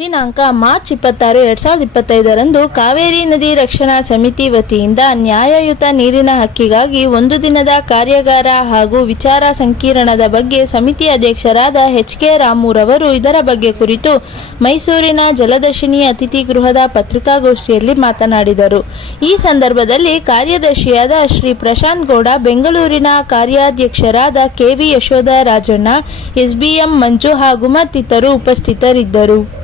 ದಿನಾಂಕ ಮಾರ್ಚ್ ಇಪ್ಪತ್ತಾರು, ಎರಡ್ ಸಾವಿರದ ಇಪ್ಪತ್ತೈದರಂದು ಕಾವೇರಿ ನದಿ ರಕ್ಷಣಾ ಸಮಿತಿ ವತಿಯಿಂದ ನ್ಯಾಯಯುತ ನೀರಿನ ಹಕ್ಕಿಗಾಗಿ ಒಂದು ದಿನದ ಕಾರ್ಯಾಗಾರ ಹಾಗೂ ವಿಚಾರ ಸಂಕಿರಣದ ಬಗ್ಗೆ ಸಮಿತಿ ಅಧ್ಯಕ್ಷರಾದ ಎಚ್ ಕೆ ರಾಮೂರವರು ಇದರ ಬಗ್ಗೆ ಕುರಿತು ಮೈಸೂರಿನ ಜಲದರ್ಶಿನಿ ಅತಿಥಿ ಗೃಹದ ಪತ್ರಿಕಾಗೋಷ್ಠಿಯಲ್ಲಿ ಮಾತನಾಡಿದರು. ಈ ಸಂದರ್ಭದಲ್ಲಿ ಕಾರ್ಯದರ್ಶಿಯಾದ ಶ್ರೀ ಪ್ರಶಾಂತ್ ಗೌಡ, ಬೆಂಗಳೂರಿನ ಕಾರ್ಯಾಧ್ಯಕ್ಷರಾದ ಕೆವಿ ಯಶೋಧ ರಾಜಣ್ಣ ಎಸ್ಬಿಎಂ ಮಂಜು ಹಾಗೂ ಮತ್ತಿತರರು ಉಪಸ್ಥಿತರಿದ್ದರು.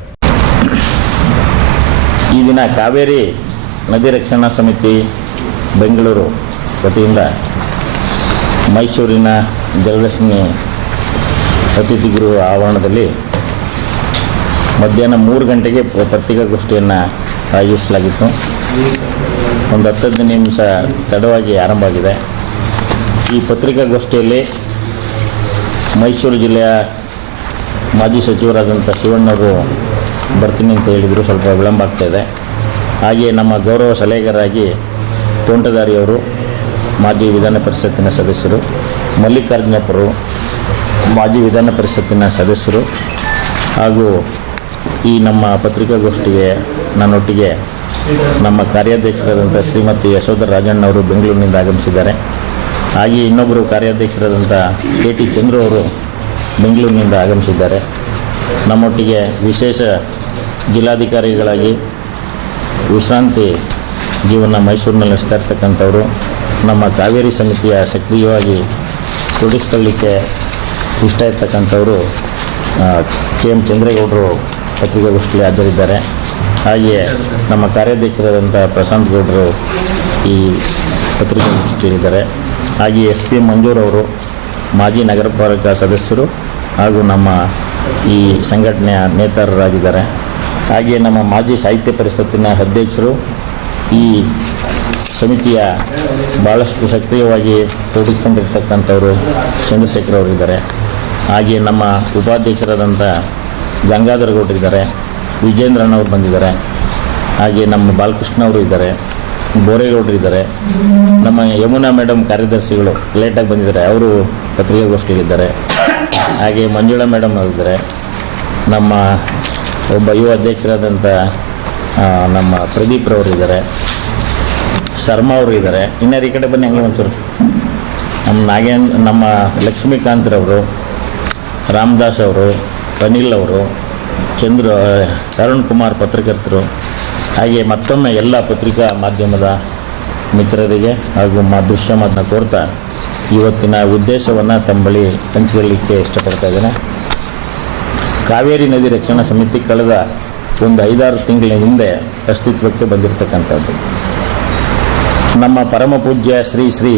ದಿನ ಕಾವೇರಿ ನದಿ ರಕ್ಷಣಾ ಸಮಿತಿ ಬೆಂಗಳೂರು ವತಿಯಿಂದ ಮೈಸೂರಿನ ಜಲಲಕ್ಷ್ಮಿ ಗುರು ಆವರಣದಲ್ಲಿ ಮಧ್ಯಾಹ್ನ ಮೂರು ಗಂಟೆಗೆ ಪತ್ರಿಕಾಗೋಷ್ಠಿಯನ್ನು ಆಯೋಜಿಸಲಾಗಿತ್ತು. ಒಂದು ಹತ್ತೈದು ನಿಮಿಷ ತಡವಾಗಿ ಆರಂಭ ಆಗಿದೆ. ಈ ಪತ್ರಿಕಾಗೋಷ್ಠಿಯಲ್ಲಿ ಮೈಸೂರು ಜಿಲ್ಲೆಯ ಮಾಜಿ ಸಚಿವರಾದಂಥ ಶಿವಣ್ಣವರು ಬರ್ತೀನಿ ಅಂತ ಹೇಳಿದರು. ಸ್ವಲ್ಪ ವಿಳಂಬ ಆಗ್ತಾಯಿದೆ ಹಾಗೆ ನಮ್ಮ ಗೌರವ ಸಲಹೆಗಾರರಾಗಿ ತೋಂಟದಾರಿಯವರು, ಮಾಜಿ ವಿಧಾನ ಪರಿಷತ್ತಿನ ಸದಸ್ಯರು, ಮಲ್ಲಿಕಾರ್ಜುನಪ್ಪರು, ಮಾಜಿ ವಿಧಾನ ಪರಿಷತ್ತಿನ ಸದಸ್ಯರು, ಹಾಗೂ ಈ ನಮ್ಮ ಪತ್ರಿಕಾಗೋಷ್ಠಿಗೆ ನನ್ನೊಟ್ಟಿಗೆ ನಮ್ಮ ಕಾರ್ಯಾಧ್ಯಕ್ಷರಾದಂಥ ಶ್ರೀಮತಿ ಯಶೋಧರ ರಾಜಣ್ಣವರು ಬೆಂಗಳೂರಿನಿಂದ ಆಗಮಿಸಿದ್ದಾರೆ. ಹಾಗೆ ಇನ್ನೊಬ್ಬರು ಕಾರ್ಯಾಧ್ಯಕ್ಷರಾದಂಥ ಕೆ ಟಿ ಚಂದ್ರು ಅವರು ಬೆಂಗಳೂರಿನಿಂದ ಆಗಮಿಸಿದ್ದಾರೆ. ನಮ್ಮೊಟ್ಟಿಗೆ ವಿಶೇಷ ಜಿಲ್ಲಾಧಿಕಾರಿಗಳಾಗಿ ವಿಶ್ರಾಂತಿ ಜೀವನ ಮೈಸೂರಿನಲ್ಲಿ ನಡೆಸ್ತಾ ಇರ್ತಕ್ಕಂಥವರು ನಮ್ಮ ಕಾವೇರಿ ಸಮಿತಿಯ ಸಕ್ರಿಯವಾಗಿ ತೊಡಗಿಸ್ಕೊಳ್ಳಿಕ್ಕೆ ಇಷ್ಟ ಇರ್ತಕ್ಕಂಥವರು ಕೆ ಎಂ ಚಂದ್ರೇಗೌಡರು ಪತ್ರಿಕಾಗೋಷ್ಠಿಯಲ್ಲಿ ಹಾಜರಿದ್ದಾರೆ. ಹಾಗೆಯೇ ನಮ್ಮ ಕಾರ್ಯಾಧ್ಯಕ್ಷರಾದಂಥ ಪ್ರಶಾಂತ್ ಗೌಡರು ಈ ಪತ್ರಿಕಾಗೋಷ್ಠಿಯಲ್ಲಿದ್ದಾರೆ. ಹಾಗೆಯೇ ಎಸ್ ಪಿ ಮಂಜೂರವರು ಮಾಜಿ ನಗರ ಸದಸ್ಯರು ಹಾಗೂ ನಮ್ಮ ಈ ಸಂಘಟನೆಯ ನೇತಾರರಾಗಿದ್ದಾರೆ. ಹಾಗೆಯೇ ನಮ್ಮ ಮಾಜಿ ಸಾಹಿತ್ಯ ಪರಿಷತ್ತಿನ ಅಧ್ಯಕ್ಷರು ಈ ಸಮಿತಿಯ ಭಾಳಷ್ಟು ಸಕ್ರಿಯವಾಗಿ ತೊಡಗಿಕೊಂಡಿರ್ತಕ್ಕಂಥವರು ಚಂದ್ರಶೇಖರ್ ಅವರಿದ್ದಾರೆ ಹಾಗೆಯೇ ನಮ್ಮ ಉಪಾಧ್ಯಕ್ಷರಾದಂಥ ಗಂಗಾಧರ ಗೌಡರಿದ್ದಾರೆ ವಿಜೇಂದ್ರನವರು ಬಂದಿದ್ದಾರೆ ಹಾಗೆ ನಮ್ಮ ಬಾಲಕೃಷ್ಣ ಅವರು ಇದ್ದಾರೆ ಬೋರೇಗೌಡರಿದ್ದಾರೆ ನಮ್ಮ ಯಮುನಾ ಮೇಡಮ್ ಕಾರ್ಯದರ್ಶಿಗಳು ಲೇಟಾಗಿ ಬಂದಿದ್ದಾರೆ, ಅವರು ಪತ್ರಿಕಾಗೋಷ್ಠಿಯಲ್ಲಿದ್ದಾರೆ. ಹಾಗೆ ಮಂಜುಳಾ ಮೇಡಮ್ ಅವರಿದ್ದಾರೆ. ನಮ್ಮ ಒಬ್ಬ ಯುವ ಅಧ್ಯಕ್ಷರಾದಂಥ ನಮ್ಮ ಪ್ರದೀಪ್ ರವರು ಇದ್ದಾರೆ. ಶರ್ಮಾ ಅವರು ಇದ್ದಾರೆ. ಇನ್ಯಾರು ಈ ಕಡೆ ಬನ್ನಿ, ಹಂಗೆ ಒಂಚೂರು. ನಮ್ಮ ನಾಗೇನ್, ನಮ್ಮ ಲಕ್ಷ್ಮೀಕಾಂತ್ರವರು ರಾಮದಾಸ್ ಅವರು, ಅನಿಲ್ ಅವರು, ಚಂದ್ರ ಅರುಣ್ ಕುಮಾರ್ ಪತ್ರಕರ್ತರು, ಹಾಗೆ ಮತ್ತೊಮ್ಮೆ ಎಲ್ಲ ಪತ್ರಿಕಾ ಮಾಧ್ಯಮದ ಮಿತ್ರರಿಗೆ ಹಾಗೂ ಮಾ ದೃಶ್ಯ ಮಾತನ್ನ ಕೋರ್ತಾ ಇವತ್ತಿನ ಉದ್ದೇಶವನ್ನು ತಮ್ಮ ಬಳಿ ಹಂಚಿಕೊಳ್ಳಿಕ್ಕೆ ಇಷ್ಟಪಡ್ತಾ ಇದ್ದೇನೆ. ಕಾವೇರಿ ನದಿ ರಕ್ಷಣಾ ಸಮಿತಿ ಕಳೆದ ಒಂದು ಐದಾರು ತಿಂಗಳ ಹಿಂದೆ ಅಸ್ತಿತ್ವಕ್ಕೆ ಬಂದಿರತಕ್ಕಂಥದ್ದು. ನಮ್ಮ ಪರಮ ಪೂಜ್ಯ ಶ್ರೀ ಶ್ರೀ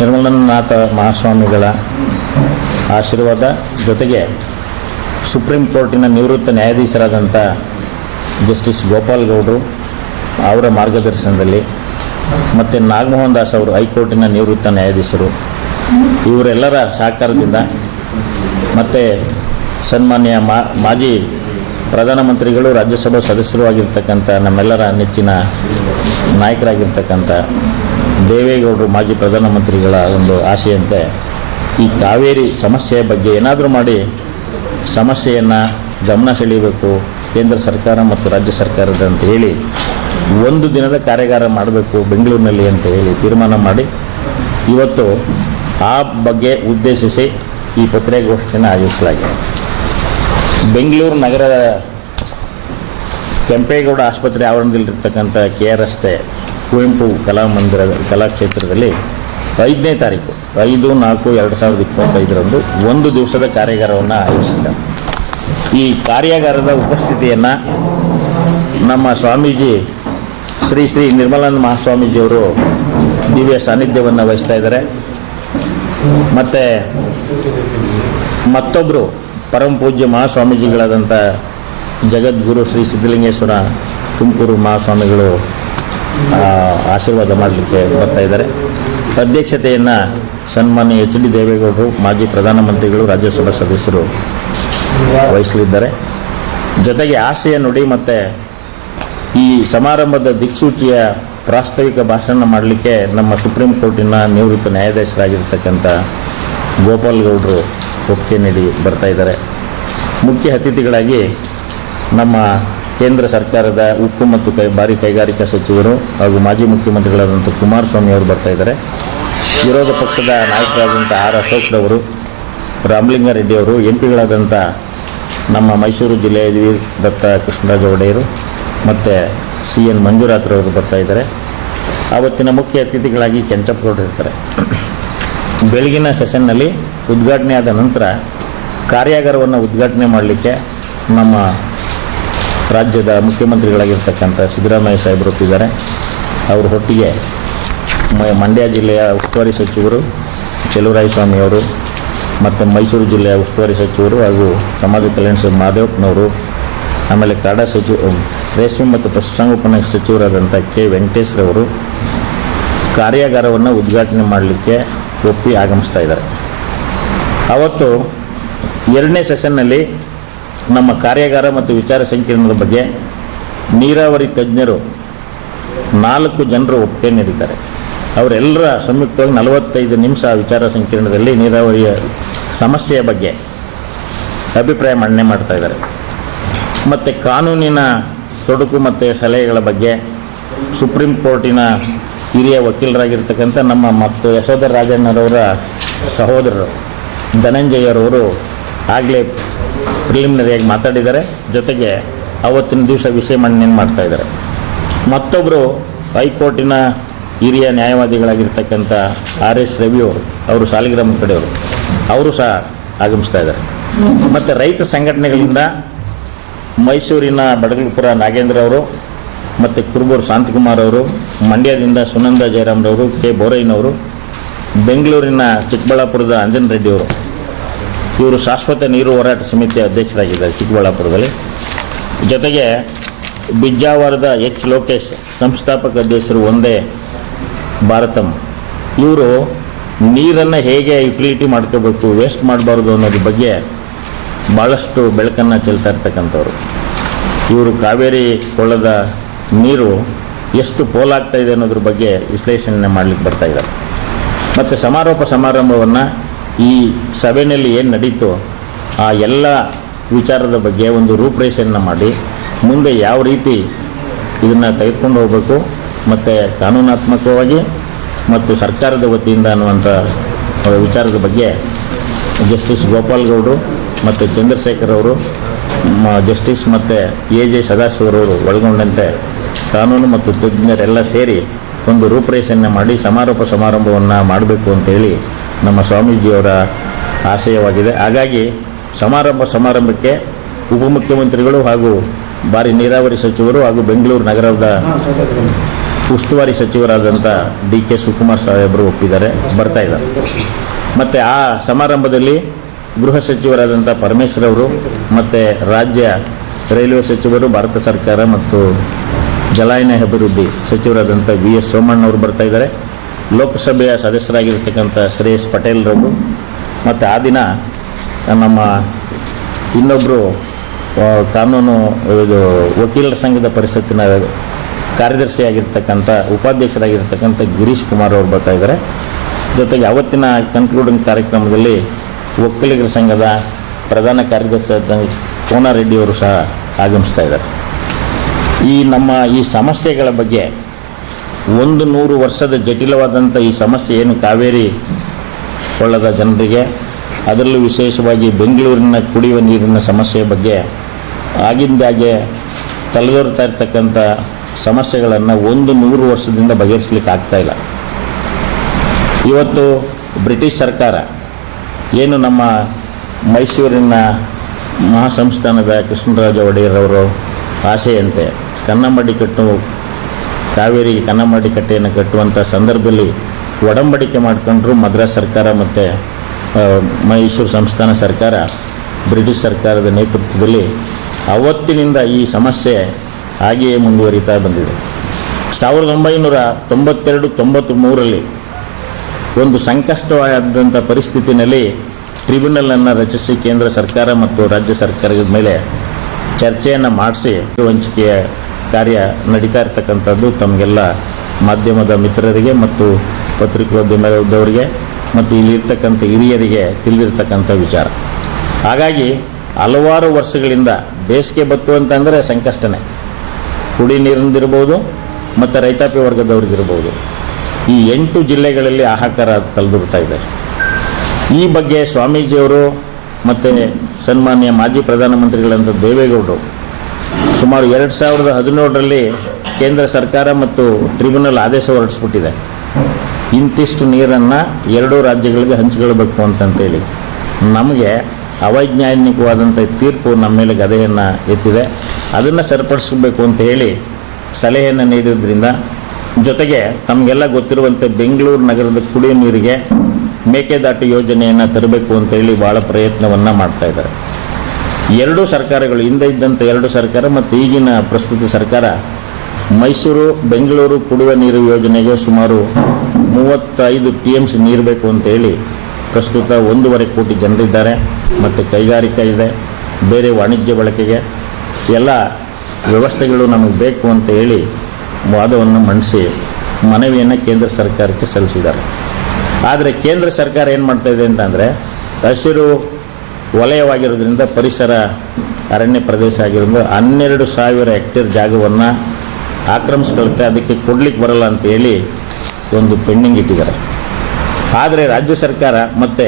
ನಿರ್ಮಲನಾಥ ಮಹಾಸ್ವಾಮಿಗಳ ಆಶೀರ್ವಾದ ಜೊತೆಗೆ ಸುಪ್ರೀಂ ಕೋರ್ಟಿನ ನಿವೃತ್ತ ನ್ಯಾಯಾಧೀಶರಾದಂಥ ಜಸ್ಟಿಸ್ ಗೋಪಾಲ್ ಗೌಡರು ಅವರ ಮಾರ್ಗದರ್ಶನದಲ್ಲಿ ಮತ್ತು ನಾಗಮೋಹನ್ ದಾಸ್ ಅವರು ಹೈಕೋರ್ಟಿನ ನಿವೃತ್ತ ನ್ಯಾಯಾಧೀಶರು. ಇವರೆಲ್ಲರ ಸಹಕಾರದಿಂದ ಮತ್ತು ಸನ್ಮಾನ್ಯ ಮಾಜಿ ಪ್ರಧಾನಮಂತ್ರಿಗಳು ರಾಜ್ಯಸಭಾ ಸದಸ್ಯರು ಆಗಿರ್ತಕ್ಕಂಥ ನಮ್ಮೆಲ್ಲರ ನೆಚ್ಚಿನ ನಾಯಕರಾಗಿರ್ತಕ್ಕಂಥ ದೇವೇಗೌಡರು ಮಾಜಿ ಪ್ರಧಾನಮಂತ್ರಿಗಳ ಒಂದು ಆಶೆಯಂತೆ ಈ ಕಾವೇರಿ ಸಮಸ್ಯೆಯ ಬಗ್ಗೆ ಏನಾದರೂ ಮಾಡಿ ಸಮಸ್ಯೆಯನ್ನು ಗಮನ ಸೆಳೀಬೇಕು ಕೇಂದ್ರ ಸರ್ಕಾರ ಮತ್ತು ರಾಜ್ಯ ಸರ್ಕಾರದ ಅಂತ ಹೇಳಿ ಒಂದು ದಿನದ ಕಾರ್ಯಾಗಾರ ಮಾಡಬೇಕು ಬೆಂಗಳೂರಿನಲ್ಲಿ ಅಂತ ಹೇಳಿ ತೀರ್ಮಾನ ಮಾಡಿ ಇವತ್ತು ಆ ಬಗ್ಗೆ ಉದ್ದೇಶಿಸಿ ಈ ಪತ್ರಿಕಾಗೋಷ್ಠಿಯನ್ನು ಆಯೋಜಿಸಲಾಗಿದೆ. ಬೆಂಗಳೂರು ನಗರದ ಕೆಂಪೇಗೌಡ ಆಸ್ಪತ್ರೆ ಆವರಣದಲ್ಲಿರ್ತಕ್ಕಂಥ ಕೆ ಆರ್ ರಸ್ತೆ ಕುವೆಂಪು ಕಲಾಮಂದಿರ ಕಲಾಕ್ಷೇತ್ರದಲ್ಲಿ ಐದನೇ ತಾರೀಕು, ಐದು, ನಾಲ್ಕು, ಎರಡು ಸಾವಿರದ ಇಪ್ಪತ್ತೈದರಂದು ಒಂದು ದಿವಸದ ಕಾರ್ಯಾಗಾರವನ್ನು ಆಯೋಜಿಸಿದ್ದಾರೆ ಈ ಕಾರ್ಯಾಗಾರದ ಉಪಸ್ಥಿತಿಯನ್ನು ನಮ್ಮ ಸ್ವಾಮೀಜಿ ಶ್ರೀ ಶ್ರೀ ನಿರ್ಮಲಾನಂದ ಮಹಾಸ್ವಾಮೀಜಿಯವರು ದಿವ್ಯ ಸಾನ್ನಿಧ್ಯವನ್ನು ವಹಿಸ್ತಾ ಇದ್ದಾರೆ. ಮತ್ತು ಮತ್ತೊಬ್ಬರು ಪರಮ ಪೂಜ್ಯ ಮಹಾಸ್ವಾಮೀಜಿಗಳಾದಂಥ ಜಗದ್ಗುರು ಶ್ರೀ ಸಿದ್ಧಲಿಂಗೇಶ್ವರ ತುಮಕೂರು ಮಹಾಸ್ವಾಮಿಗಳು ಆಶೀರ್ವಾದ ಮಾಡಲಿಕ್ಕೆ ಬರ್ತಾ ಇದ್ದಾರೆ. ಅಧ್ಯಕ್ಷತೆಯನ್ನು ಸನ್ಮಾನ್ಯ ಎಚ್ ಡಿ ದೇವೇಗೌಡರು, ಮಾಜಿ ಪ್ರಧಾನಮಂತ್ರಿಗಳು ರಾಜ್ಯಸಭಾ ಸದಸ್ಯರು ವಹಿಸಲಿದ್ದಾರೆ. ಜೊತೆಗೆ ಆಶಯ ನುಡಿ ಮತ್ತು ಈ ಸಮಾರಂಭದ ದಿಕ್ಸೂಚಿಯ ಪ್ರಾಸ್ತಾವಿಕ ಭಾಷಣ ಮಾಡಲಿಕ್ಕೆ ನಮ್ಮ ಸುಪ್ರೀಂ ಕೋರ್ಟಿನ ನಿವೃತ್ತ ನ್ಯಾಯಾಧೀಶರಾಗಿರ್ತಕ್ಕಂಥ ಗೋಪಾಲ್ ಗೌಡರು ಒಪ್ಪಿಗೆ ನೀಡಿ ಬರ್ತಾ ಇದ್ದಾರೆ. ಮುಖ್ಯ ಅತಿಥಿಗಳಾಗಿ ನಮ್ಮ ಕೇಂದ್ರ ಸರ್ಕಾರದ ಉಕ್ಕು ಮತ್ತು ಕೈ, ಭಾರಿ ಕೈಗಾರಿಕಾ ಸಚಿವರು ಹಾಗೂ ಮಾಜಿ ಮುಖ್ಯಮಂತ್ರಿಗಳಾದಂಥ ಕುಮಾರಸ್ವಾಮಿ ಅವರು ಬರ್ತಾ ಇದ್ದಾರೆ. ವಿರೋಧ ಪಕ್ಷದ ನಾಯಕರಾದಂಥ ಆರ್ ಅಶೋಕ್ರವರು ರಾಮಲಿಂಗಾರೆಡ್ಡಿ ಅವರು, ಎಂ ಪಿಗಳಾದಂಥ ನಮ್ಮ ಮೈಸೂರು ಜಿಲ್ಲೆಯ ವೀರ್ ದತ್ತ ಕೃಷ್ಣರಾಜ ಒಡೆಯರು ಮತ್ತು ಸಿ ಎನ್ ಮಂಜುನಾಥ್ರವರು ಬರ್ತಾ ಇದ್ದಾರೆ. ಆವತ್ತಿನ ಮುಖ್ಯ ಅತಿಥಿಗಳಾಗಿ ಕೆಂಚಪ್ಪಗೌಡರು ಇರ್ತಾರೆ. ಬೆಳಗಿನ ಸೆಷನ್ನಲ್ಲಿ ಉದ್ಘಾಟನೆ ಆದ ನಂತರ ಕಾರ್ಯಾಗಾರವನ್ನು ಉದ್ಘಾಟನೆ ಮಾಡಲಿಕ್ಕೆ ನಮ್ಮ ರಾಜ್ಯದ ಮುಖ್ಯಮಂತ್ರಿಗಳಾಗಿರ್ತಕ್ಕಂಥ ಸಿದ್ದರಾಮಯ್ಯ ಸಾಹೇಬರು ಹೊತ್ತಿದ್ದಾರೆ ಅವ್ರ ಹೊಟ್ಟಿಗೆ ಮಂಡ್ಯ ಜಿಲ್ಲೆಯ ಉಸ್ತುವಾರಿ ಸಚಿವರು ಚೆಲುವರಾಯಸ್ವಾಮಿ ಅವರು ಮತ್ತು ಮೈಸೂರು ಜಿಲ್ಲೆಯ ಉಸ್ತುವಾರಿ ಸಚಿವರು ಹಾಗೂ ಸಮಾಜ ಕಲ್ಯಾಣ ಸಚಿವ ಮಾದೇವಪ್ಪನವರು, ಆಮೇಲೆ ಕಾಡಾ ಸಚಿವ, ರೇಷ್ಮೆ ಮತ್ತು ಪಶುಸಂಗೋಪನಾ ಸಚಿವರಾದಂಥ ಕೆ. ವೆಂಕಟೇಶ್ರವರು ಕಾರ್ಯಾಗಾರವನ್ನು ಉದ್ಘಾಟನೆ ಮಾಡಲಿಕ್ಕೆ ಒಪ್ಪಿ ಆಗಮಿಸ್ತಾ ಇದ್ದಾರೆ. ಅವತ್ತು ಎರಡನೇ ಸೆಷನ್ನಲ್ಲಿ ನಮ್ಮ ಕಾರ್ಯಾಗಾರ ಮತ್ತು ವಿಚಾರ ಸಂಕಿರಣದ ಬಗ್ಗೆ ನೀರಾವರಿ ತಜ್ಞರು ನಾಲ್ಕು ಜನರು ಒಪ್ಪಿಗೆ ನೀಡಿದ್ದಾರೆ. ಅವರೆಲ್ಲರ ಸಂಯುಕ್ತವಾಗಿ ನಲವತ್ತೈದು ನಿಮಿಷ ವಿಚಾರ ಸಂಕಿರಣದಲ್ಲಿ ನೀರಾವರಿಯ ಸಮಸ್ಯೆಯ ಬಗ್ಗೆ ಅಭಿಪ್ರಾಯ ಮಂಡನೆ ಮಾಡ್ತಾ ಇದ್ದಾರೆ. ಮತ್ತು ಕಾನೂನಿನ ತೊಡಕು ಮತ್ತು ಸಲಹೆಗಳ ಬಗ್ಗೆ ಸುಪ್ರೀಂ ಕೋರ್ಟಿನ ಹಿರಿಯ ವಕೀಲರಾಗಿರ್ತಕ್ಕಂಥ ನಮ್ಮ ಮತ್ತು ಯಶೋಧರ ರಾಜಣ್ಣರವರ ಸಹೋದರರು ಧನಂಜಯರವರು ಆಗಲೇ ಪ್ರಿಲಿಮಿನರಿಯಾಗಿ ಮಾತಾಡಿದ್ದಾರೆ. ಜೊತೆಗೆ ಅವತ್ತಿನ ದಿವಸ ವಿಷಯ ಮಂಡನೆ ಮಾಡ್ತಾ ಇದ್ದಾರೆ. ಮತ್ತೊಬ್ಬರು ಹೈಕೋರ್ಟಿನ ಹಿರಿಯ ನ್ಯಾಯವಾದಿಗಳಾಗಿರ್ತಕ್ಕಂಥ ಆರ್ ಎಸ್ ರವಿಯವರು ಅವರು ಸಾಲಿಗ್ರಾಮ ಕಡೆಯವರು. ಅವರು ಸಹ ಆಗಮಿಸ್ತಾ ಇದ್ದಾರೆ. ಮತ್ತು ರೈತ ಸಂಘಟನೆಗಳಿಂದ ಮೈಸೂರಿನ ಬಡಗಲ್ಪುರ ನಾಗೇಂದ್ರ ಅವರು ಮತ್ತು ಕುರುಬೂರು ಶಾಂತಕುಮಾರ್ ಅವರು, ಮಂಡ್ಯದಿಂದ ಸುನಂದ ಜಯರಾಮ್ರವರು ಕೆ ಬೋರಯ್ಯನವರು, ಬೆಂಗಳೂರಿನ ಚಿಕ್ಕಬಳ್ಳಾಪುರದ ಅಂಜನ್ ರೆಡ್ಡಿ ಅವರು. ಇವರು ಶಾಶ್ವತ ನೀರು ಹೋರಾಟ ಸಮಿತಿಯ ಅಧ್ಯಕ್ಷರಾಗಿದ್ದಾರೆ ಚಿಕ್ಕಬಳ್ಳಾಪುರದಲ್ಲಿ. ಜೊತೆಗೆ ಬಿಜ್ಜಾವರದ ಎಚ್ ಲೋಕೇಶ್, ಸಂಸ್ಥಾಪಕ ಅಧ್ಯಕ್ಷರು ಒಂದೇ ಭಾರತಂ. ಇವರು ನೀರನ್ನು ಹೇಗೆ ಯುಟಿಲಿಟಿ ಮಾಡ್ಕೋಬೇಕು, ವೇಸ್ಟ್ ಮಾಡಬಾರ್ದು ಅನ್ನೋದ್ರ ಬಗ್ಗೆ ಭಾಳಷ್ಟು ಬೆಳಕನ್ನು ಚೆಲ್ತಾ ಇರ್ತಕ್ಕಂಥವ್ರು. ಇವರು ಕಾವೇರಿ ಕೊಳ್ಳದ ನೀರು ಎಷ್ಟು ಪೋಲಾಗ್ತಾ ಇದೆ ಅನ್ನೋದ್ರ ಬಗ್ಗೆ ವಿಶ್ಲೇಷಣೆ ಮಾಡಲಿಕ್ಕೆ ಬರ್ತಾ ಇದ್ದಾರೆ. ಮತ್ತು ಸಮಾರೋಪ ಸಮಾರಂಭವನ್ನು ಈ ಸಭೆಯಲ್ಲಿ ಏನು ನಡೀತೋ ಆ ಎಲ್ಲ ವಿಚಾರದ ಬಗ್ಗೆ ಒಂದು ರೂಪರೇಷೆಯನ್ನು ಮಾಡಿ, ಮುಂದೆ ಯಾವ ರೀತಿ ಇದನ್ನು ತೆಗೆದುಕೊಂಡು ಹೋಗಬೇಕು, ಮತ್ತು ಕಾನೂನಾತ್ಮಕವಾಗಿ ಮತ್ತು ಸರ್ಕಾರದ ವತಿಯಿಂದ ಅನ್ನುವಂಥ ವಿಚಾರದ ಬಗ್ಗೆ ಜಸ್ಟಿಸ್ ಗೋಪಾಲ್ ಗೌಡರು ಮತ್ತು ಚಂದ್ರಶೇಖರ್ ಅವರು ಜಸ್ಟಿಸ್ ಮತ್ತು ಎ ಜೆ ಸದಾಶಿವರವರು ಒಳಗೊಂಡಂತೆ ಕಾನೂನು ಮತ್ತು ತಜ್ಞರೆಲ್ಲ ಸೇರಿ ಒಂದು ರೂಪರೇಷೆಯನ್ನು ಮಾಡಿ ಸಮಾರೋಪ ಸಮಾರಂಭವನ್ನು ಮಾಡಬೇಕು ಅಂತೇಳಿ ನಮ್ಮ ಸ್ವಾಮೀಜಿಯವರ ಆಶಯವಾಗಿದೆ. ಹಾಗಾಗಿ ಸಮಾರಂಭ ಸಮಾರಂಭಕ್ಕೆ ಉಪಮುಖ್ಯಮಂತ್ರಿಗಳು ಹಾಗೂ ಭಾರಿ ನೀರಾವರಿ ಸಚಿವರು ಹಾಗೂ ಬೆಂಗಳೂರು ನಗರದ ಉಸ್ತುವಾರಿ ಸಚಿವರಾದಂಥ ಡಿ ಕೆ ಶಿವಕುಮಾರ್ ಸಾಹೇಬರು ಒಪ್ಪಿದ್ದಾರೆ, ಬರ್ತಾ ಇದ್ದಾರೆ. ಮತ್ತು ಆ ಸಮಾರಂಭದಲ್ಲಿ ಗೃಹ ಸಚಿವರಾದಂಥ ಪರಮೇಶ್ವರ್ ಅವರು ಮತ್ತು ರಾಜ್ಯ ರೈಲ್ವೆ ಸಚಿವರು, ಭಾರತ ಸರ್ಕಾರ ಮತ್ತು ಜಲಾಯನ ಅಭಿವೃದ್ಧಿ ಸಚಿವರಾದಂಥ ವಿ ಎಸ್ ಸೋಮಣ್ಣವರು ಬರ್ತಾ ಇದ್ದಾರೆ. ಲೋಕಸಭೆಯ ಸದಸ್ಯರಾಗಿರ್ತಕ್ಕಂಥ ಶ್ರೇಯಸ್ ಪಟೇಲ್ರವರು ಮತ್ತು ಆ ದಿನ ನಮ್ಮ ಇನ್ನೊಬ್ಬರು ಕಾನೂನು, ಇದು, ವಕೀಲರ ಸಂಘದ ಪರಿಷತ್ತಿನ ಕಾರ್ಯದರ್ಶಿಯಾಗಿರ್ತಕ್ಕಂಥ, ಉಪಾಧ್ಯಕ್ಷರಾಗಿರ್ತಕ್ಕಂಥ ಗಿರೀಶ್ ಕುಮಾರ್ ಅವರು ಬರ್ತಾ ಇದ್ದಾರೆ. ಜೊತೆಗೆ ಅವತ್ತಿನ ಕನ್ಕ್ಲೂಡಿಂಗ್ ಕಾರ್ಯಕ್ರಮದಲ್ಲಿ ಒಕ್ಕಲಿಗರ ಸಂಘದ ಪ್ರಧಾನ ಕಾರ್ಯದರ್ಶಿ ಕೋನಾರೆಡ್ಡಿಯವರು ಸಹ ಆಗಮಿಸ್ತಾ ಇದ್ದಾರೆ. ಈ ನಮ್ಮ ಈ ಸಮಸ್ಯೆಗಳ ಬಗ್ಗೆ ಒಂದು ನೂರು ವರ್ಷದ ಜಟಿಲವಾದಂಥ ಈ ಸಮಸ್ಯೆ ಏನು ಕಾವೇರಿ ಕೊಳ್ಳದ ಜನರಿಗೆ, ಅದರಲ್ಲೂ ವಿಶೇಷವಾಗಿ ಬೆಂಗಳೂರಿನ ಕುಡಿಯುವ ನೀರಿನ ಸಮಸ್ಯೆ ಬಗ್ಗೆ ಆಗಿಂದಾಗೆ ತಲೆದೋರ್ತಾ ಇರ್ತಕ್ಕಂಥ ಸಮಸ್ಯೆಗಳನ್ನು ಒಂದು ನೂರು ವರ್ಷದಿಂದ ಬಗೆಹರಿಸ್ಲಿಕ್ಕೆ ಆಗ್ತಾಯಿಲ್ಲ ಇವತ್ತು ಬ್ರಿಟಿಷ್ ಸರ್ಕಾರ ಏನು ನಮ್ಮ ಮೈಸೂರಿನ ಮಹಾಸಂಸ್ಥಾನದ ಕೃಷ್ಣರಾಜ ಒಡೆಯರವರು ಆಸೆಯಂತೆ ಕನ್ನಂಬಡಿ ಕಟ್ಟು ಕಾವೇರಿಗೆ ಕನ್ನಂಬಡಿ ಕಟ್ಟೆಯನ್ನು ಕಟ್ಟುವಂಥ ಸಂದರ್ಭದಲ್ಲಿ ಒಡಂಬಡಿಕೆ ಮಾಡಿಕೊಂಡ್ರು ಮದ್ರಾಸ್ ಸರ್ಕಾರ ಮತ್ತು ಮೈಸೂರು ಸಂಸ್ಥಾನ ಸರ್ಕಾರ, ಬ್ರಿಟಿಷ್ ಸರ್ಕಾರದ ನೇತೃತ್ವದಲ್ಲಿ ಅವತ್ತಿನಿಂದ ಈ ಸಮಸ್ಯೆ ಹಾಗೆಯೇ ಮುಂದುವರಿತಾ ಬಂದಿದೆ. ಸಾವಿರದ ಒಂಬೈನೂರ ತೊಂಬತ್ತೆರಡು ತೊಂಬತ್ತು ಮೂರರಲ್ಲಿ ಒಂದು ಸಂಕಷ್ಟವಾದಂಥ ಪರಿಸ್ಥಿತಿನಲ್ಲಿ ಟ್ರಿಬ್ಯುನಲನ್ನು ರಚಿಸಿ ಕೇಂದ್ರ ಸರ್ಕಾರ ಮತ್ತು ರಾಜ್ಯ ಸರ್ಕಾರದ ಮೇಲೆ ಚರ್ಚೆಯನ್ನು ಮಾಡಿಸಿ, ವಂಚಿಕೆಯ ಕಾರ್ಯ ನಡೀತಾ ಇರ್ತಕ್ಕಂಥದ್ದು ತಮಗೆಲ್ಲ ಮಾಧ್ಯಮದ ಮಿತ್ರರಿಗೆ ಮತ್ತು ಪತ್ರಿಕೋದ್ಯಮದವರಿಗೆ ಮತ್ತು ಇಲ್ಲಿರ್ತಕ್ಕಂಥ ಹಿರಿಯರಿಗೆ ತಿಳಿದಿರ್ತಕ್ಕಂಥ ವಿಚಾರ. ಹಾಗಾಗಿ ಹಲವಾರು ವರ್ಷಗಳಿಂದ ಬೇಸಿಗೆ ಬತ್ತು ಅಂತಂದರೆ ಸಂಕಷ್ಟನೇ. ಕುಡಿ ನೀರಿಂದಿರ್ಬೋದು ಮತ್ತು ರೈತಾಪಿ ವರ್ಗದವ್ರಿಗಿರ್ಬೋದು ಈ ಎಂಟು ಜಿಲ್ಲೆಗಳಲ್ಲಿ ಆಹಾಕಾರ ತಲೆದೂರ್ತಾ ಇದೆ ಈ ಬಗ್ಗೆ ಸ್ವಾಮೀಜಿಯವರು ಮತ್ತು ಸನ್ಮಾನ್ಯ ಮಾಜಿ ಪ್ರಧಾನಮಂತ್ರಿಗಳಂಥ ದೇವೇಗೌಡರು ಸುಮಾರು ಎರಡು ಸಾವಿರದ ಹದಿನೇಳರಲ್ಲಿ ಕೇಂದ್ರ ಸರ್ಕಾರ ಮತ್ತು ಟ್ರಿಬ್ಯುನಲ್ ಆದೇಶ ಹೊರಡಿಸ್ಬಿಟ್ಟಿದೆ. ಇಂತಿಷ್ಟು ನೀರನ್ನು ಎರಡೂ ರಾಜ್ಯಗಳಿಗೆ ಹಂಚಿಕೊಳ್ಬೇಕು ಅಂತಂತೇಳಿ. ನಮಗೆ ಅವೈಜ್ಞಾನಿಕವಾದಂಥ ತೀರ್ಪು ನಮ್ಮ ಮೇಲೆ ಗದೆಯನ್ನು ಎತ್ತಿದೆ. ಅದನ್ನು ಸರಿಪಡಿಸಬೇಕು ಅಂತ ಹೇಳಿ ಸಲಹೆಯನ್ನು ನೀಡಿದ್ರಿಂದ ಜೊತೆಗೆ ತಮಗೆಲ್ಲ ಗೊತ್ತಿರುವಂತೆ ಬೆಂಗಳೂರು ನಗರದ ಕುಡಿಯುವ ನೀರಿಗೆ ಮೇಕೆದಾಟು ಯೋಜನೆಯನ್ನು ತರಬೇಕು ಅಂತೇಳಿ ಭಾಳ ಪ್ರಯತ್ನವನ್ನು ಮಾಡ್ತಾ ಇದ್ದಾರೆ. ಎರಡೂ ಸರ್ಕಾರಗಳು, ಹಿಂದೆ ಇದ್ದಂಥ ಎರಡು ಸರ್ಕಾರ ಮತ್ತು ಈಗಿನ ಪ್ರಸ್ತುತ ಸರ್ಕಾರ, ಮೈಸೂರು, ಬೆಂಗಳೂರು ಕುಡಿಯುವ ನೀರು ಯೋಜನೆಗೆ ಸುಮಾರು ಮೂವತ್ತೈದು ಟಿ ಎಂ ಸಿ ನೀರು ಬೇಕು ಅಂತೇಳಿ ಪ್ರಸ್ತುತ ಒಂದೂವರೆ ಕೋಟಿ ಜನರಿದ್ದಾರೆ ಮತ್ತು ಕೈಗಾರಿಕೆ ಇದೆ, ಬೇರೆ ವಾಣಿಜ್ಯ ಬಳಕೆಗೆ ಎಲ್ಲ ವ್ಯವಸ್ಥೆಗಳು ನಮಗೆ ಬೇಕು ಅಂತ ಹೇಳಿ ವಾದವನ್ನು ಮಂಡಿಸಿ ಮನವಿಯನ್ನು ಕೇಂದ್ರ ಸರ್ಕಾರಕ್ಕೆ ಸಲ್ಲಿಸಿದ್ದಾರೆ. ಆದರೆ ಕೇಂದ್ರ ಸರ್ಕಾರ ಏನು ಮಾಡ್ತಾ ಇದೆ ಅಂತಂದರೆ ಹಸಿರು ವಲಯವಾಗಿರೋದ್ರಿಂದ ಪರಿಸರ ಅರಣ್ಯ ಪ್ರದೇಶ ಆಗಿರೋದ್ರಿಂದ ಹನ್ನೆರಡು ಸಾವಿರ ಹೆಕ್ಟೇರ್ ಜಾಗವನ್ನು ಆಕ್ರಮಿಸ್ಕೊಳುತ್ತೆ, ಅದಕ್ಕೆ ಕೊಡ್ಲಿಕ್ಕೆ ಬರಲ್ಲ ಅಂತೇಳಿ ಒಂದು ಪೆಂಡಿಂಗ್ ಇಟ್ಟಿದ್ದಾರೆ. ಆದರೆ ರಾಜ್ಯ ಸರ್ಕಾರ ಮತ್ತು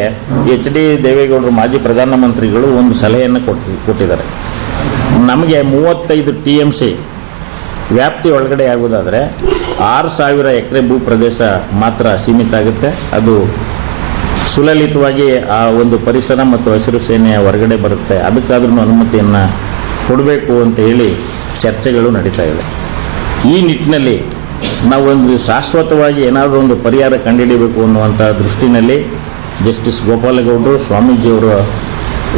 ಎಚ್ ಡಿ ದೇವೇಗೌಡರು ಮಾಜಿ ಪ್ರಧಾನಮಂತ್ರಿಗಳು ಒಂದು ಸಲಹೆಯನ್ನು ಕೊಟ್ಟು, ಕೊಟ್ಟಿದ್ದಾರೆ. ನಮಗೆ ಮೂವತ್ತೈದು ಟಿ ಎಂ ಸಿ ವ್ಯಾಪ್ತಿ ಒಳಗಡೆ ಆಗೋದಾದರೆ ಆರು ಸಾವಿರ ಎಕರೆ ಭೂ ಪ್ರದೇಶ ಮಾತ್ರ ಸೀಮಿತ ಆಗುತ್ತೆ. ಅದು ಸುಲಲಿತವಾಗಿ ಆ ಒಂದು ಪರಿಸರ ಮತ್ತು ಹಸಿರು ಸೇನೆಯ ಹೊರಗಡೆ ಬರುತ್ತೆ. ಅದಕ್ಕಾದ್ರೂ ಅನುಮತಿಯನ್ನು ಕೊಡಬೇಕು ಅಂತ ಹೇಳಿ ಚರ್ಚೆಗಳು ನಡೀತಾ ಇವೆ. ಈ ನಿಟ್ಟಿನಲ್ಲಿ ನಾವೊಂದು ಶಾಶ್ವತವಾಗಿ ಏನಾದರೂ ಒಂದು ಪರಿಹಾರ ಕಂಡುಹಿಡಿಯಬೇಕು ಅನ್ನುವಂಥ ದೃಷ್ಟಿನಲ್ಲಿ ಜಸ್ಟಿಸ್ ಗೋಪಾಲಗೌಡರು, ಸ್ವಾಮೀಜಿಯವರ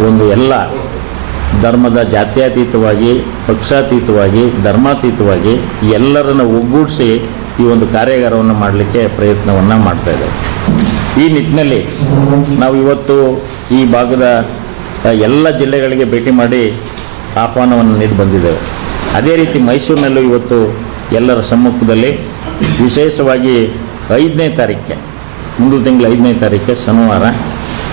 ಒಂದು ಎಲ್ಲ ಧರ್ಮದ ಜಾತ್ಯತೀತವಾಗಿ, ಪಕ್ಷಾತೀತವಾಗಿ, ಧರ್ಮಾತೀತವಾಗಿ ಎಲ್ಲರನ್ನು ಒಗ್ಗೂಡಿಸಿ ಈ ಒಂದು ಕಾರ್ಯಾಗಾರವನ್ನು ಮಾಡಲಿಕ್ಕೆ ಪ್ರಯತ್ನವನ್ನು ಮಾಡ್ತಾ ಇದ್ದೇವೆ ಈ ನಿಟ್ಟಿನಲ್ಲಿ ನಾವು ಇವತ್ತು ಈ ಭಾಗದ ಎಲ್ಲ ಜಿಲ್ಲೆಗಳಿಗೆ ಭೇಟಿ ಮಾಡಿ ಆಹ್ವಾನವನ್ನು ನೀಡಿ ಬಂದಿದ್ದೇವೆ. ಅದೇ ರೀತಿ ಮೈಸೂರಿನಲ್ಲೂ ಇವತ್ತು ಎಲ್ಲರ ಸಮ್ಮುಖದಲ್ಲಿ ವಿಶೇಷವಾಗಿ ಐದನೇ ತಾರೀಕೆ ಮುಂದಿನ ತಿಂಗಳ ಐದನೇ ತಾರೀಕೆ ಶನಿವಾರ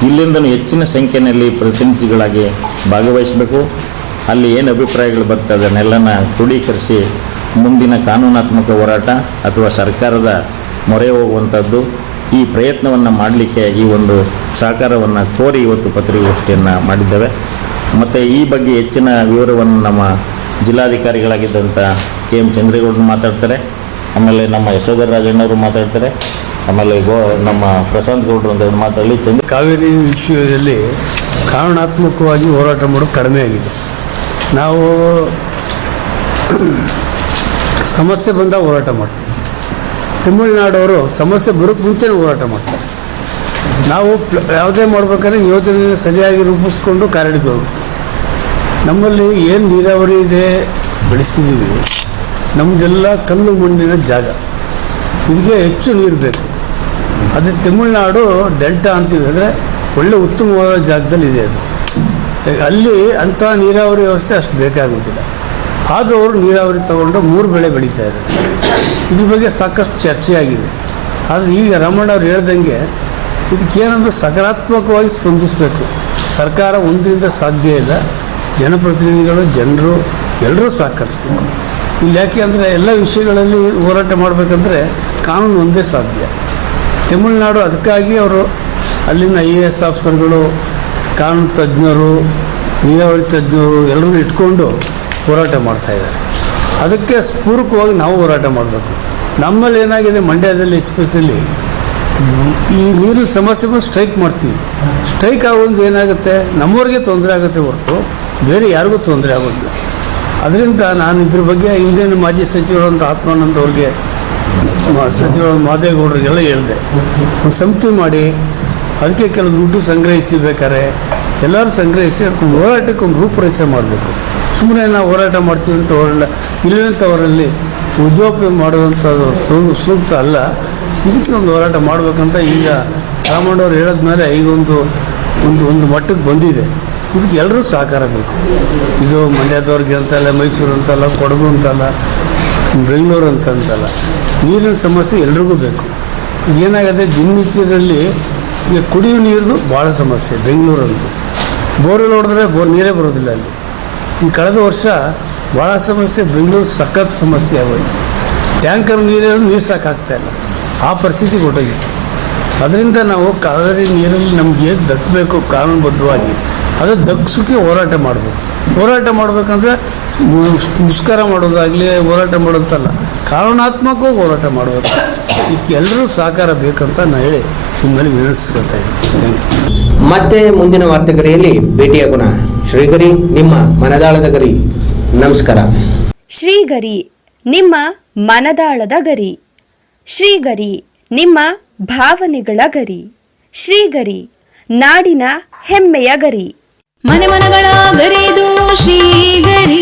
ಇಲ್ಲಿಂದ ಹೆಚ್ಚಿನ ಸಂಖ್ಯೆಯಲ್ಲಿ ಪ್ರತಿನಿಧಿಗಳಾಗಿ ಭಾಗವಹಿಸಬೇಕು. ಅಲ್ಲಿ ಏನು ಅಭಿಪ್ರಾಯಗಳು ಬರ್ತದೆ ಅದನ್ನೆಲ್ಲನ ಕ್ರೋಢೀಕರಿಸಿ ಮುಂದಿನ ಕಾನೂನಾತ್ಮಕ ಹೋರಾಟ ಅಥವಾ ಸರ್ಕಾರದ ಮೊರೆ ಹೋಗುವಂಥದ್ದು ಈ ಪ್ರಯತ್ನವನ್ನು ಮಾಡಲಿಕ್ಕೆ ಈ ಒಂದು ಸಹಕಾರವನ್ನು ಕೋರಿ ಇವತ್ತು ಪತ್ರಿಕೋಷ್ಠಿಯನ್ನು ಮಾಡಿದ್ದೇವೆ. ಮತ್ತು ಈ ಬಗ್ಗೆ ಹೆಚ್ಚಿನ ವಿವರವನ್ನು ನಮ್ಮ ಜಿಲ್ಲಾಧಿಕಾರಿಗಳಾಗಿದ್ದಂಥ ಕೆ ಎಂ ಚಂದ್ರೇಗೌಡರು ಮಾತಾಡ್ತಾರೆ. ಆಮೇಲೆ ನಮ್ಮ ಯಶೋಧರ ರಾಜಣ್ಣವರು ಮಾತಾಡ್ತಾರೆ. ಆಮೇಲೆ ಗೋ ನಮ್ಮ ಪ್ರಶಾಂತ್ ಗೌಡರು ಅಂತ ಮಾತಾಡಲಿ. ಚಂದ್ರ ಕಾವೇರಿ ವಿಷಯದಲ್ಲಿ ಕಾರಣಾತ್ಮಕವಾಗಿ ಹೋರಾಟ ಮಾಡೋದು ಕಡಿಮೆ ಆಗಿದೆ. ನಾವು ಸಮಸ್ಯೆ ಬಂದಾಗ ಹೋರಾಟ ಮಾಡ್ತೀವಿ. ತಮಿಳುನಾಡವರು ಸಮಸ್ಯೆ ಬರೋಕ್ಕೆ ಮುಂಚೆನೇ ಹೋರಾಟ ಮಾಡ್ತಾರೆ. ನಾವು ಯಾವುದೇ ಮಾಡ್ಬೇಕಾದ್ರೆ ಯೋಜನೆಯನ್ನು ಸರಿಯಾಗಿ ರೂಪಿಸ್ಕೊಂಡು ಕಾರ್ಯಕ್ಕೆ ಹೋಗಿಸ್ತೀವಿ ನಮ್ಮಲ್ಲಿ ಏನು ನೀರಾವರಿ ಇದೆ ಬೆಳೆಸ್ತಿದ್ದೀವಿ ನಮ್ಮದೆಲ್ಲ ಕಲ್ಲು ಮಣ್ಣಿನ ಜಾಗ. ಇದಕ್ಕೆ ಹೆಚ್ಚು ನೀರು ಬೇಕು. ಅದೇ ತಮಿಳುನಾಡು ಡೆಲ್ಟಾ ಅಂತಿದೆ. ಅಂದರೆ ಒಳ್ಳೆ ಉತ್ತಮವಾದ ಜಾಗದಲ್ಲಿ ಇದೆ ಅದು. ಅಲ್ಲಿ ಅಂಥ ನೀರಾವರಿ ವ್ಯವಸ್ಥೆ ಅಷ್ಟು ಬೇಕಾಗುವುದಿಲ್ಲ. ಆದರೂ ಅವರು ನೀರಾವರಿ ತಗೊಂಡು ಮೂರು ಬೆಳೆ ಬೆಳೀತಾ ಇದ್ದಾರೆ. ಇದ್ರ ಬಗ್ಗೆ ಸಾಕಷ್ಟು ಚರ್ಚೆ ಆಗಿದೆ ಆದರೆ ಈಗ ರಮಣ್ಣ ಅವ್ರು ಹೇಳ್ದಂಗೆ ಇದಕ್ಕೇನಂದ್ರೆ ಸಕಾರಾತ್ಮಕವಾಗಿ ಸ್ಪಂದಿಸಬೇಕು. ಸರ್ಕಾರ ಒಂದರಿಂದ ಸಾಧ್ಯ ಇಲ್ಲ. ಜನಪ್ರತಿನಿಧಿಗಳು, ಜನರು, ಎಲ್ಲರೂ ಸಹಕರಿಸ್ಬೇಕು. ಇಲ್ಲಿ ಯಾಕೆ ಅಂದರೆ ಎಲ್ಲ ವಿಷಯಗಳಲ್ಲಿ ಹೋರಾಟ ಮಾಡಬೇಕಂದ್ರೆ ಕಾನೂನು ಒಂದೇ ಸಾಧ್ಯ. ತಮಿಳುನಾಡು ಅದಕ್ಕಾಗಿ ಅವರು ಅಲ್ಲಿನ ಐ ಎ ಎಸ್ ಆಫೀಸರ್ಗಳು ಕಾನೂನು ತಜ್ಞರು, ನೀರಾವರಿ ತಜ್ಞರು ಎಲ್ಲರೂ ಇಟ್ಕೊಂಡು ಹೋರಾಟ ಮಾಡ್ತಾ ಇದ್ದಾರೆ. ಅದಕ್ಕೆ ಸ್ಫೂರ್ಕವಾಗಿ ನಾವು ಹೋರಾಟ ಮಾಡಬೇಕು. ನಮ್ಮಲ್ಲಿ ಏನಾಗಿದೆ, ಮಂಡ್ಯದಲ್ಲಿ ಎಕ್ಸ್ಪ್ರೆಸ್ಸಲ್ಲಿ ಈ ನೀರು ಸಮಸ್ಯೆಗಳು ಸ್ಟ್ರೈಕ್ ಮಾಡ್ತೀವಿ. ಸ್ಟ್ರೈಕ್ ಆಗೋದು ಏನಾಗುತ್ತೆ, ನಮ್ಮವ್ರಿಗೆ ತೊಂದರೆ ಆಗುತ್ತೆ ಹೊರತು ಬೇರೆ ಯಾರಿಗೂ ತೊಂದರೆ ಆಗೋದಿಲ್ಲ. ಅದರಿಂದ ನಾನು ಇದ್ರ ಬಗ್ಗೆ ಹಿಂದಿನ ಮಾಜಿ ಸಚಿವರಂತ ಆತ್ಮಾನಂದ ಅವ್ರಿಗೆ, ಮ- ಸಚಿವ ಮಾದೇಗೌಡರಿಗೆಲ್ಲ ಹೇಳಿದೆ. ಸಮಿತಿ ಮಾಡಿ ಅದಕ್ಕೆ ಕೆಲವು ದುಡ್ಡು ಸಂಗ್ರಹಿಸಿ ಬೇಕಾದ್ರೆ ಎಲ್ಲರೂ ಸಂಗ್ರಹಿಸಿ ಅದಕ್ಕೊಂದು ಹೋರಾಟಕ್ಕೆ ಒಂದು ರೂಪುರೇಷೆ ಮಾಡಬೇಕು. ಸುಮ್ಮನೆ ನಾವು ಹೋರಾಟ ಮಾಡ್ತೀವಿ ಅಂತ ಹೊರಲ್ಲ ಇಲ್ಲಿನಂಥವರಲ್ಲಿ ಉದ್ಯೋಗ ಮಾಡುವಂಥದ್ದು ಸೂ- ಸೂಕ್ತ ಅಲ್ಲ. ಇದಕ್ಕೆ ಒಂದು ಹೋರಾಟ ಮಾಡಬೇಕಂತ ಈಗ ರಾಮಣ್ಣವ್ರು ಹೇಳಿದ್ಮೇಲೆ ಈಗ ಒಂದು ಒಂದು ಒಂದು ಮಟ್ಟಕ್ಕೆ ಬಂದಿದೆ. ಇದಕ್ಕೆ ಎಲ್ಲರೂ ಸಹಕಾರ ಬೇಕು. ಇದು ಮಂಡ್ಯದವ್ರಿಗೆ ಅಂತಲ್ಲ, ಮೈಸೂರು ಅಂತಲ್ಲ, ಕೊಡಗು ಅಂತಲ್ಲ, ಬೆಂಗಳೂರು ಅಂತಂತಲ್ಲ. ನೀರಿನ ಸಮಸ್ಯೆ ಎಲ್ರಿಗೂ ಬೇಕು. ಏನಾಗಿದೆ ದಿನನಿತ್ಯದಲ್ಲಿ ಈಗ ಕುಡಿಯುವ ನೀರು ಭಾಳ ಸಮಸ್ಯೆ, ಬೆಂಗಳೂರಂತೂ. ಬೋರ್ವೆಲ್ ನೋಡಿದ್ರೆ ಬೋರ್ ನೀರೇ ಬರೋದಿಲ್ಲ ಅಲ್ಲಿ. ಈ ಕಳೆದ ವರ್ಷ ಭಾಳ ಸಮಸ್ಯೆ, ಬೆಂಗಳೂರು ಸಖತ್ ಸಮಸ್ಯೆ ಆಗೋಯ್ತು. ಟ್ಯಾಂಕರ್ ನೀರೇ, ನೀರು ಸಾಕಾಗ್ತಾ ಇಲ್ಲ. ಆ ಪರಿಸ್ಥಿತಿ ಕೊಟ್ಟೋಗಿತ್ತು ಅದರಿಂದ ನಾವು ಕಾವೇರಿ ನೀರಲ್ಲಿ ನಮಗೆ ದಕ್ಕಬೇಕು ಕಾನೂನುಬದ್ಧವಾಗಿ, ಅದು ದಕ್ಸೋಕ್ಕೆ ಹೋರಾಟ ಮಾಡಬೇಕು. ಹೋರಾಟ ಮಾಡಬೇಕಂದ್ರೆ ಮುಷ್ಕರ ಮಾಡೋದಾಗಲಿ, ಹೋರಾಟ ಮಾಡೋದಲ್ಲ ಕಾನೂನಾತ್ಮಕವಾಗಿ ಹೋರಾಟ ಮಾಡಬೇಕು ಇದಕ್ಕೆ ಎಲ್ಲರೂ ಸಹಕಾರ ಬೇಕಂತ ನಾನು ಹೇಳಿ ನಿಮ್ಮಲ್ಲಿ ವಿನಂತಿಸ್ಕೊತಾ ಇದ್ದೀನಿ. ಥ್ಯಾಂಕ್ ಯು ಮತ್ತೆ ಮುಂದಿನ ವಾರ್ತೆಗರಿಯಲ್ಲಿ ಭೇಟಿಯಾಗೋಣ. ಶ್ರೀಗರಿ ನಿಮ್ಮ ಮನದಾಳದ ಗರಿ. ನಮಸ್ಕಾರ. ಶ್ರೀಗರಿ ನಿಮ್ಮ ಮನದಾಳದ ಗರಿ. ಶ್ರೀಗರಿ ನಿಮ್ಮ ಭಾವನೆಗಳ ಗರಿ. ಶ್ರೀಗರಿ ನಾಡಿನ ಹೆಮ್ಮೆಯ ಗರಿ. ಮನೆ ಮನಗಳ ಗರಿದು ಶ್ರೀಗರಿ.